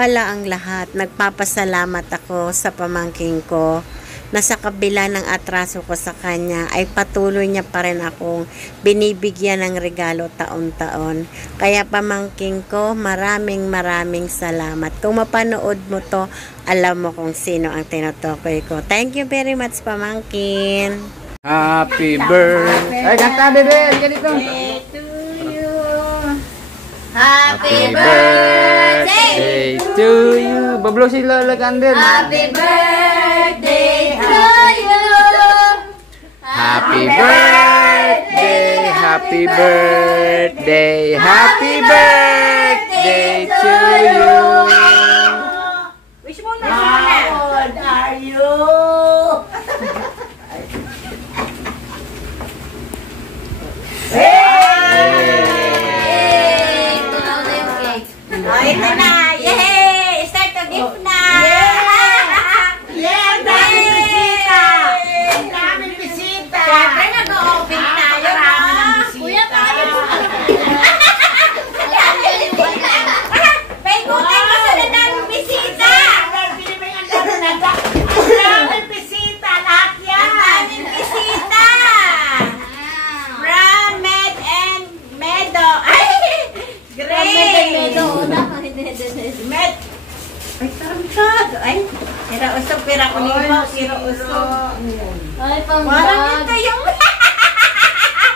pala ang lahat. Nagpapasalamat ako sa pamangking ko na sa kabila ng atraso ko sa kanya ay patuloy niya pa rin akong binibigyan ng regalo taon-taon. Kaya pamangking ko, maraming salamat. Kung mapanood mo to, alam mo kung sino ang tinutukoy ko. Thank you very much, pamangkin. Happy birthday. Ay, kanta din. Ganito. To you. Happy birthday To you. Bablo si Lola Candel. Happy birthday to you. Happy birthday. Happy birthday. Happy birthday to you. Wish mo na. How old are you? Oh, ito na! Yay! Start to gift na! Yeah! Ang daming bisita! Ang daming bisita! Siyempre, nag-o-open tayo, ha? Kuya, tayo! Paikutin mo sa daming bisita! Ang daming bisita! Lahat yan! Ang daming bisita! From Med and Medo! Ay! Great! Med! Ay, tarantad! Ay, sira-usog, pira ko ni Ibo, sira-usog. Ay, pang Parang ito yung...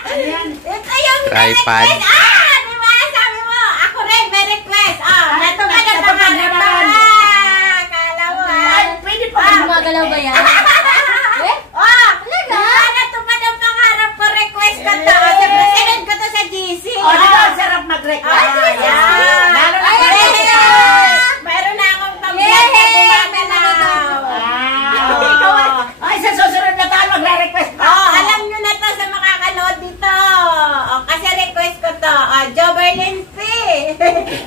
Ito yung Tripod. request! Ah! Di ba? Sabi mo, ako rin, may request. Ah, natupad ang pangarap mo. Ah, kala mo, ah. Pwede pa gumagalaw ba yan? Oh, natupad ang pangarap ko, request ko to. Siyempre, sinend ko to sa GC. Oh, di ba? Sarap mag-request. Lalo na mayroon na akong pamilya na gumagalaw. Ay, sa susunod na taon, magre-request pa. Oh, alam nyo na to sa makakanood dito. Oh, kasi request ko to. Oh, Jo Berlin P.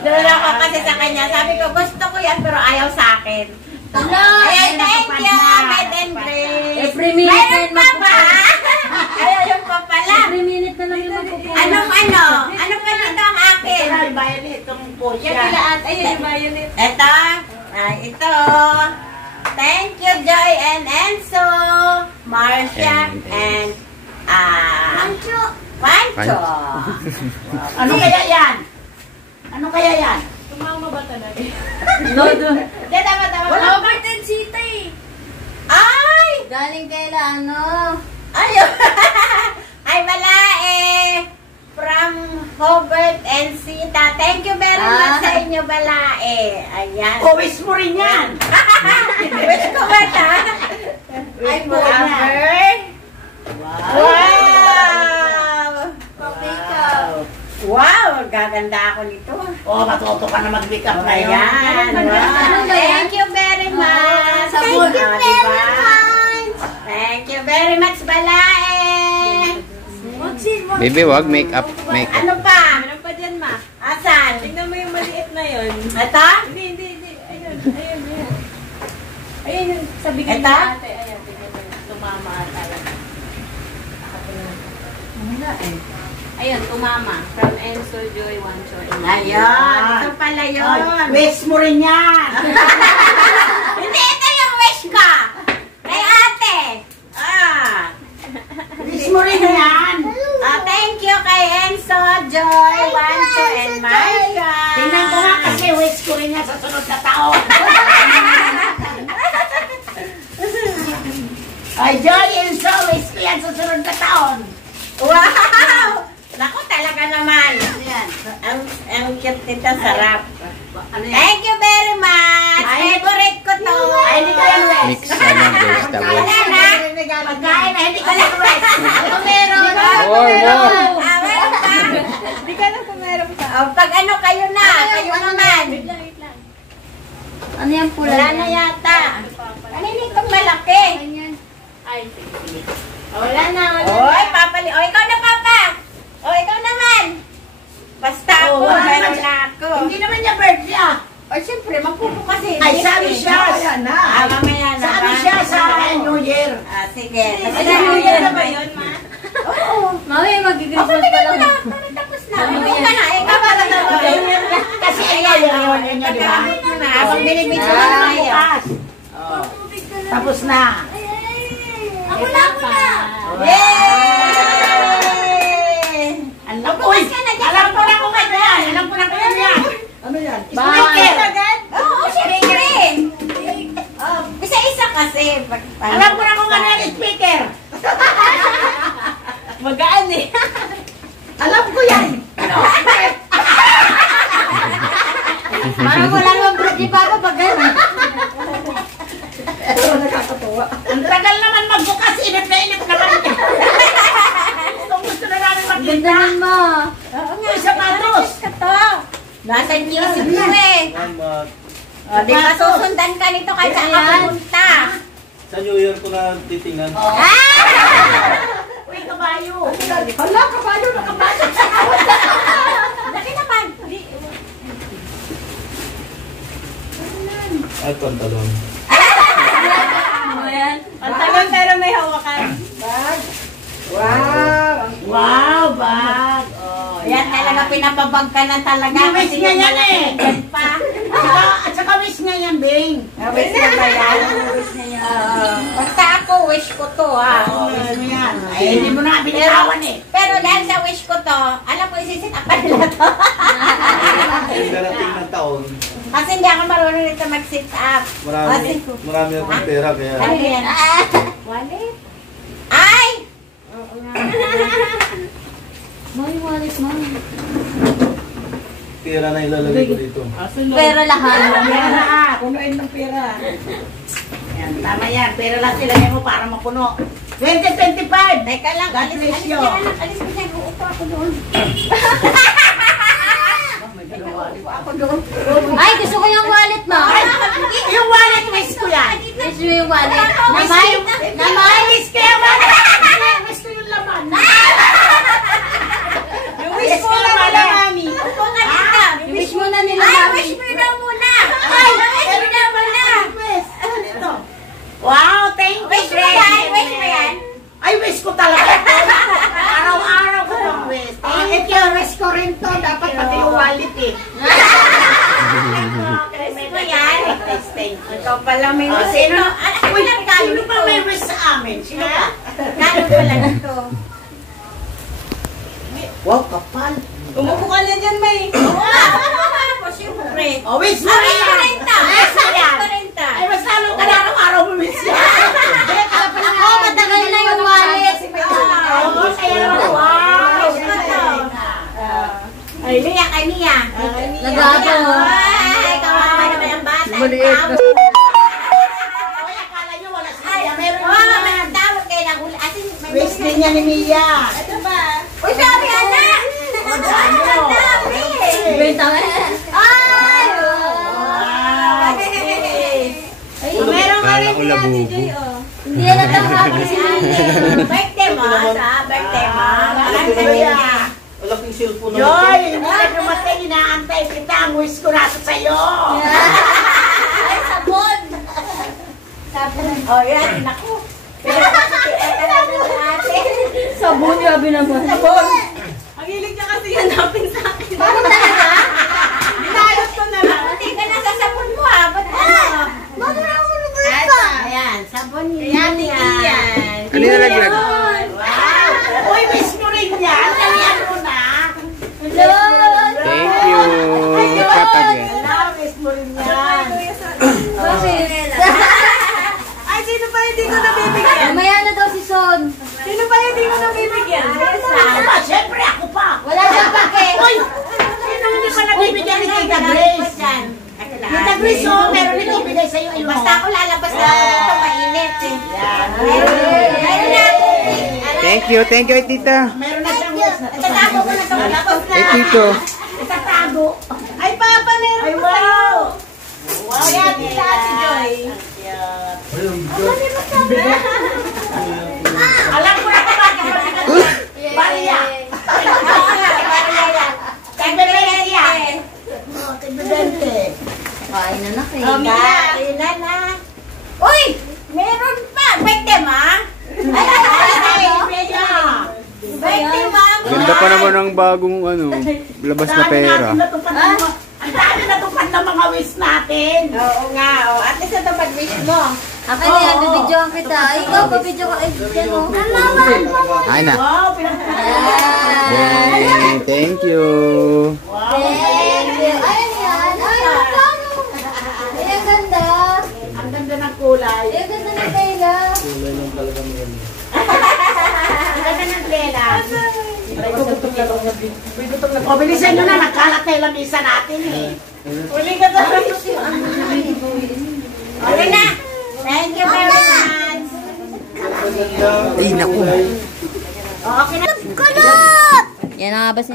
Doon ako kasi sa kanya. Sabi ko, gusto ko yan pero ayaw sa akin. Ayan, thank you, Med and Grace. Every minute Mayroon na pa ba? Ayaw yung pa pala. Every minute na lang yung magpupunan. Anong ano? Ano pa nito ang akin? Ay, bayan itong po Yan siya. lahat. Ayun yung violet. Ito. Ay, ito. Thank you, Joy and Enzo, Marcia, and Pancho. Ano kaya yan? Ano kaya yan? Tumama ba talaga? Diyan, tama. Wala ba din sita eh. Ay! Galing kaila ano? Ayun! Ay, balae! From Hobart and Sita. Thank you very much sa inyo, balae. Ayan. Kuwis mo rin yan. Wish ko ba ta? Ay, forever. Wow! Wow! Gaganda ako nito. Oh, matuto ka na mag-make up na yun. Ayan. Wow. Thank you very much. Sabon. Thank you very much. Thank you very much, balae. Baby, wag make up. Ano pa? Meron pa dyan, ma. Asan? Tingnan mo yung maliit na yun. Ito? Hindi. Ayun. Ayun yung sabi ko Ito? ate. Ayan, tingnan mo. Tumama ata yan. Wala eh. Ayun, tumama. From Enzo, Joy, Wancho. Ayun. Ito pala yun. Wish mo rin yan. Hindi, ito yung wish ka. Kay ate. Wish mo rin yan. Thank you kay Enzo, Joy, Wancho, and Marcia. Tingnan ko nga kasi wish ko rin yan sa sunod na taon. Ay, Joy and So, wish ko yan sa sunod na taon. Wow! Naku, talaga naman. Ang cute nito, sarap. Thank you very much. Favorite ko to. Ay, hindi ko yan wish. Mix vegetable. Wala na. Pagkain na hindi ko yan wish. Ako meron. More. Meron pa. Hindi ka lang kung meron pa. Pag ano kayo na, kayo naman. Wait lang. Ano yan pula? Wala na yata. Ano nitong malaki? Ay, sige. Wala na. Oy, papali. O, ikaw na, Papa. O, ikaw naman. Basta ako, wala meron naman. na ako. Hindi naman niya birthday ah. O, siyempre, magpupukasin. Ay, sabi siya. Mamaya na Sabi ba? siya sa New Year. Sige. Ay, New Year na ba yun, ma? Oo. Mami, O, mag-Christmas bigay pa mo lang. na. Parang tapos na. Huwag ka na, ikaw ba na Kasi ayan yun, di ba? Habang binibidyo ka na kayo. Oh. Tapos na. Ako na. Yay! Alam ko na kung ano yan. Alam ko na kung ano yan. Ano yan? Speaker. Oo, syempre. Isa-isa kasi. Alam ko na kung ano yan, speaker. Magaan eh. Alam ko yan. Parang wala naman break ni Papa pag gano'n. Ang tagal naman magbukas, inip na naman. Kung gusto na namin makita. Gandahan mo. Uy, sapatos. Nasa isip mo eh. O, di ba susundan ka nito kahit saan ka pumunta? Sa New Year ko na titingnan. Uy, kabayo. Hala, kabayo na kabayo. Laki naman. At pantalon. Pantalon pero may hawakan. Wow, bag. Oh, Yan talaga pinapabag ka na talaga. Wish Kasi niya yung yan malaki eh. dyan pa. At saka wish nga yan, Bing. Wish na ba yan? Basta ako, wish ko to ha. Oo, wish mo yan. Ay, hindi mo na binitawan eh. Pero dahil sa wish ko to, alam ko isisit up nila to. Yung darating ng taon, Kasi hindi ako marunong nito mag-sit up. marami akong pera kaya Ano yan? Wallet? Ay! pera na ilalagay ko dito. Pero lahat. Pera, punuin ng pera. Yan, tama yan. Pera lang sila mo para mapuno. 2025. Teka lang, God alis bless ka you. na, alis ka dyan. Uupo ako doon. Ay, gusto ko yung wallet mo. Ay, yung wallet, wish ko yan. Gusto mo yung wallet? Wish ko yung wish ko yung wallet. Wish ko yung laman. Yung wish ko yung wallet. Upo nga dito. Wish mo na nila, Ay, mami. wish mo daw muna. Ay, wish mo daw muna. Ito. Wow, thank you. Wish mo yan, wish mo yan. Ay, wish ko talaga. Araw-araw ko pang wish. Ito yung wish ko rin to. Dapat pati yung wallet eh. Wish mo yan. Thank you. Ikaw pala may Oh, wish. sino? Ano Uy, lang gano'n sino pa may wish sa amin? Sino pa? Gano'n pala ito. Wow, kapal. Umupo ka na dyan, May. Oo nga. Tapos yung break. Oh, wish mo Wish mo yan. rin ta. Wish mo rin ta. Ay, mas lalo ka na araw-araw mo wish yan. Ako, matagal na yung wallet. Oo, kaya wow. Wish mo to. Ay, Mia, kay Mia. Nag-aabo. Ay, kawawa naman ang bata. Maliit na- Oy, akala nyo wala si Mia. Meron Oo, din may yan. tawag kayo ng huli. Asin, may Wish din niya ni Mia. Ito ba? Uy, sabi anak! Ang dami! Benta mo. Ay! Meron ka rin Kala ko si Ate labubo. Joy, oh. Hindi na happy si Birthday mo, sa birthday mo. Maraming Kuya. Malaking cellphone na Joy, hindi ka dumating. Inaantay kita. Ang wish ko nasa sa'yo. Ay, sabon! Sabon. Oh, yan. Naku. Sabon, yabi naman. Sabon. Ang hilig niya kasi hanapin sa akin. Bakit talaga? Binalot ko na lang. Buti ka na sa sabon mo, ha? Ba't ano? Ayan, sabon yan. Yan. Kanina naglag. Wow. Uy, wish mo rin yan. Dalian mo na. Thank you. Kapag Wish mo rin yan. Ay, sino pa hindi ko nabibigyan? Mamaya na daw si Son. Sino pa hindi ko nabibigyan? Ako pa, syempre ako pa. Wala siyang pake. Uy, sino hindi pa nabibigyan ni Tita Grace? Tita Grace, oh, meron din ibigay sa'yo. Ayun, Basta ako lalabas na ako dito, mainit eh. Meron na ako. Thank you, tita. Meron na siyang wish na Itatago ko na ito. Tapos na. Tito. Itatago. Ay, Papa, meron Ay, pa sa'yo. wow. Kaya Tita Ate Joy. Alam ko na kapag Bariya. Tagbebeya. Oh, Tigbidente. Kain na nak eh. Kailan na. Uy! Meron pa. Birthday mo? Ay, Bea. birthday mo. Ganda pa naman ang bagong labas na pera. Ang dami natupad ng mga wish natin. Oo nga, oh. At least ito pag-wish mo. Ako yan, bibidyoan kita. Ay, ikaw, babidyo ka. Ay, yan o. Ay na. Wow, Yay, thank you. Thank you. Ay, yan. Ay, magkano? Ay, ang ganda. ang ganda ng kulay. Ay, ang ganda ng tela. Ang ganda ng tela. O, bilisan nyo na, nagkalat na yung lamisa natin eh. Uli ka to. Okay na. Thank you very much. Ay, naku. Okay na. Yan ang abas